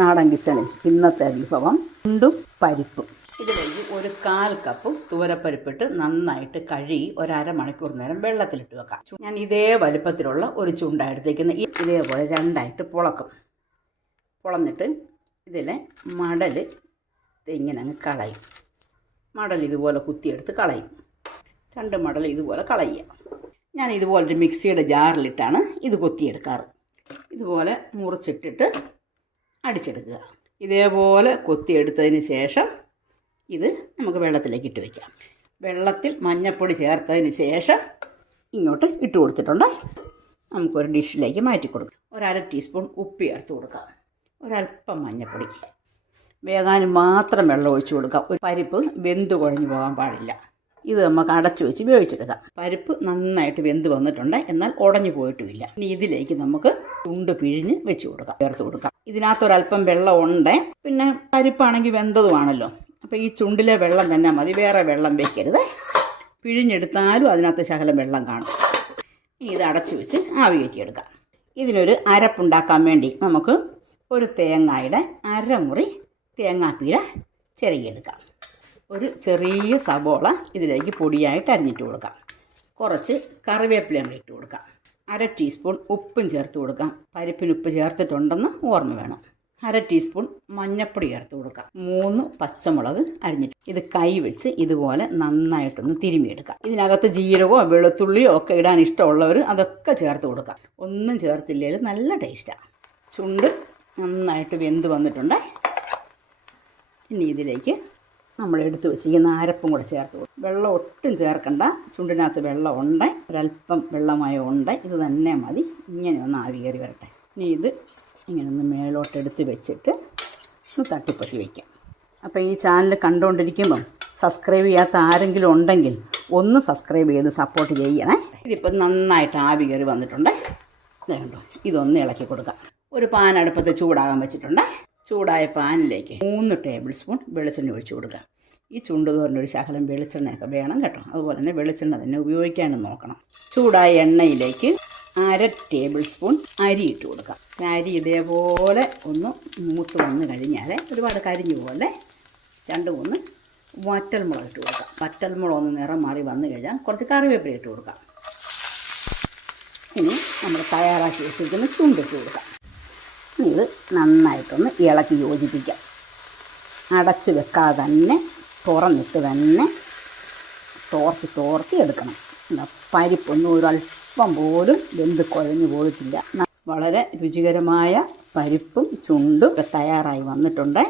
നാടൻ കിച്ചണിൽ ഇന്നത്തെ വിഭവം ഉണ്ടും പരിപ്പും. ഇതിലേക്ക് ഒരു കാൽ കപ്പ് തൂരപ്പരിപ്പിട്ട് നന്നായിട്ട് കഴുകി ഒരു അരമണിക്കൂർ നേരം വെള്ളത്തിലിട്ട് വെക്കാം. ഞാൻ ഇതേ വലുപ്പത്തിലുള്ള ഒരു ചുണ്ട എടുത്തേക്കുന്ന. ഇതേപോലെ രണ്ടായിട്ട് പുളക്കും. പുളന്നിട്ട് ഇതിലെ മടൽ ഇങ്ങനെ അങ്ങ് കളയും. മടൽ ഇതുപോലെ കുത്തിയെടുത്ത് കളയും. രണ്ട് മടൽ ഇതുപോലെ കളയുക. ഞാൻ ഇതുപോലൊരു മിക്സിയുടെ ജാറിലിട്ടാണ് ഇത് കൊത്തിയെടുക്കാറ്. ഇതുപോലെ മുറിച്ചിട്ടിട്ട് അടിച്ചെടുക്കുക. ഇതേപോലെ കൊത്തിയെടുത്തതിന് ശേഷം ഇത് നമുക്ക് വെള്ളത്തിലേക്ക് ഇട്ട് വയ്ക്കാം വെള്ളത്തിൽ മഞ്ഞൾപ്പൊടി ചേർത്തതിന് ശേഷം ഇങ്ങോട്ട് ഇട്ട് കൊടുത്തിട്ടുണ്ട്. നമുക്കൊരു ഡിഷിലേക്ക് മാറ്റി കൊടുക്കാം. ഒരര ടീസ്പൂൺ ഉപ്പ് ചേർത്ത് കൊടുക്കാം. ഒരല്പം മഞ്ഞൾപ്പൊടി വേഗാനും മാത്രം വെള്ളം ഒഴിച്ചു കൊടുക്കാം. ഒരു പരിപ്പ് വെന്ത് കുഴഞ്ഞു പോകാൻ പാടില്ല. ഇത് നമുക്ക് അടച്ചു വെച്ച് വേവിച്ചെടുക്കാം. പരിപ്പ് നന്നായിട്ട് വെന്ത് വന്നിട്ടുണ്ട്. എന്നാൽ ഉടഞ്ഞു പോയിട്ടുമില്ല. ഇനി ഇതിലേക്ക് നമുക്ക് തുണ്ട് പിഴിഞ്ഞ് വെച്ച് കൊടുക്കാം. ചേർത്ത് കൊടുക്കാം. ഇതിനകത്തൊരല്പം വെള്ളം ഉണ്ട്. പിന്നെ പരിപ്പാണെങ്കിൽ വെന്തതുമാണല്ലോ. അപ്പോൾ ഈ ചുണ്ടിലെ വെള്ളം തന്നെ മതി. വേറെ വെള്ളം വെക്കരുത്. പിഴിഞ്ഞെടുത്താലും അതിനകത്ത് ശകലം വെള്ളം കാണും. ഇനി ഇത് അടച്ചു വെച്ച് ആവി കയറ്റിയെടുക്കാം. ഇതിനൊരു അരപ്പുണ്ടാക്കാൻ വേണ്ടി നമുക്ക് ഒരു തേങ്ങയുടെ അരമുറി തേങ്ങാപ്പീര ചിരകിയെടുക്കാം ഒരു ചെറിയ സബോള ഇതിലേക്ക് പൊടിയായിട്ട് അരിഞ്ഞിട്ട് കൊടുക്കാം. കുറച്ച് കറിവേപ്പില നമ്മൾ ഇട്ട് കൊടുക്കാം. അര ടീസ്പൂൺ ഉപ്പും ചേർത്ത് കൊടുക്കാം. പരിപ്പിന് ഉപ്പ് ചേർത്തിട്ടുണ്ടെന്ന് ഓർമ്മ വേണം. അര ടീസ്പൂൺ മഞ്ഞൾപ്പൊടി ചേർത്ത് കൊടുക്കാം. മൂന്ന് പച്ചമുളക് അരിഞ്ഞിട്ട്. ഇത് കൈ വെച്ച് ഇതുപോലെ നന്നായിട്ടൊന്ന് തിരുമിയെടുക്കാം ഇതിനകത്ത് ജീരകമോ വെളുത്തുള്ളിയോ ഒക്കെ ഇടാൻ ഇഷ്ടമുള്ളവർ അതൊക്കെ ചേർത്ത് കൊടുക്കാം. ഒന്നും ചേർത്തില്ലെങ്കിൽ നല്ല ടേസ്റ്റാണ് ചുണ്ട് നന്നായിട്ട് വെന്ത് വന്നിട്ടുണ്ട്. ഇനി ഇതിലേക്ക് നമ്മൾ എടുത്തു വെച്ചിരിക്കുന്ന അരപ്പും കൂടെ ചേർത്ത് കൊടുക്കും. വെള്ളം ഒട്ടും ചേർക്കണ്ട. ചുണ്ടിനകത്ത് വെള്ളം ഉണ്ട്. ഒരല്പം വെള്ളമായ ഉണ്ട്. ഇത് തന്നെ മതി. ഇങ്ങനെ ഒന്ന് ആവി കയറി വരട്ടെ. ഇനി ഇത് ഇങ്ങനെ ഒന്ന് മേലോട്ട് എടുത്ത് വെച്ചിട്ട് ഒന്ന് തട്ടിപ്പറ്റി വയ്ക്കാം അപ്പോൾ ഈ ചാനൽ കണ്ടുകൊണ്ടിരിക്കുമ്പം സബ്സ്ക്രൈബ് ചെയ്യാത്ത ആരെങ്കിലും ഉണ്ടെങ്കിൽ ഒന്ന് സബ്സ്ക്രൈബ് ചെയ്ത് സപ്പോർട്ട് ചെയ്യണേ. ഇതിപ്പോൾ നന്നായിട്ട് ആവി കയറി വന്നിട്ടുണ്ട്. കണ്ടോ? ഇതൊന്ന് ഇളക്കി കൊടുക്കാം. ഒരു പാൻ അടുപ്പത്ത് ചൂടാകാൻ വെച്ചിട്ടുണ്ട്. ചൂടായ പാനിലേക്ക് മൂന്ന് ടേബിൾ സ്പൂൺ വെളിച്ചെണ്ണ ഒഴിച്ചു കൊടുക്കുക ഈ ചുണ്ട് തോരനൊരു ശകലം വെളിച്ചെണ്ണയൊക്കെ വേണം കേട്ടോ. അതുപോലെ തന്നെ വെളിച്ചെണ്ണ തന്നെ ഉപയോഗിക്കാനും നോക്കണം. ചൂടായ എണ്ണയിലേക്ക് അര ടേബിൾ സ്പൂൺ അരി ഇട്ട് കൊടുക്കാം. അരി ഇതേപോലെ ഒന്ന് മൂത്ത് വന്ന് കഴിഞ്ഞാൽ ഒരുപാട് കരിഞ്ഞു പോലെ രണ്ട് മൂന്ന് വറ്റൽമുളക് ഇട്ട് കൊടുക്കാം. വറ്റൽമുളക് ഒന്ന് നിറം മാറി വന്നു കഴിഞ്ഞാൽ കുറച്ച് കറിവേപ്പില ഇട്ട് കൊടുക്കാം. ഇനി നമ്മൾ തയ്യാറാക്കി വെച്ചിരിക്കുന്ന ചുണ്ടിട്ട് കൊടുക്കാം. ഇത് നന്നായിട്ടൊന്ന് ഇളക്കി യോജിപ്പിക്കാം. അടച്ചു വെക്കാതെ തന്നെ തുറന്നിട്ട് തന്നെ തോർത്തി തോർത്തി എടുക്കണം. പരിപ്പൊന്നും അല്പം പോലും വെന്ത് കുഴഞ്ഞു പോയിട്ടില്ല. വളരെ രുചികരമായ പരിപ്പും ചുണ്ടും തയ്യാറായി വന്നിട്ടുണ്ട്.